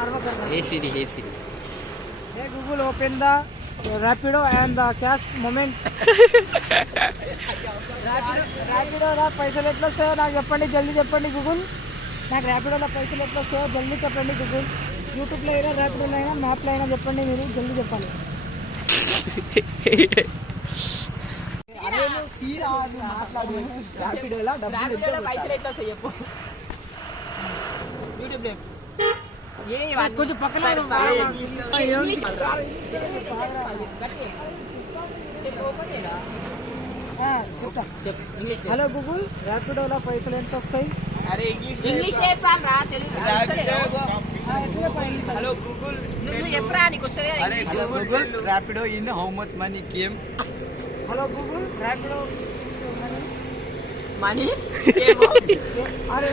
Hey Siri, hey Siri. Hey Google, open the Rapido and the cash moment. Rapido పైసలు ఎట్లా వస్తాయో నాకు చెప్పండి, జల్దీ చెప్పండి గూగుల్. నాకు ర్యాపిడోలో పైసలు ఎట్లా వస్తాయో జల్దీ చెప్పండి గూగుల్. యూట్యూబ్లో అయినా ర్యాపిడోలో అయినా మ్యాప్లో అయినా చెప్పండి, మీరు జల్దీ చెప్పాలి. కొంచెం పక్కన హలో గూగుల్, ర్యాపిడోలో పైసలు ఎంత వస్తాయి? Hello Google. Hello Google. Rapido in how much money came? Hello Google, Rapido Money? అరే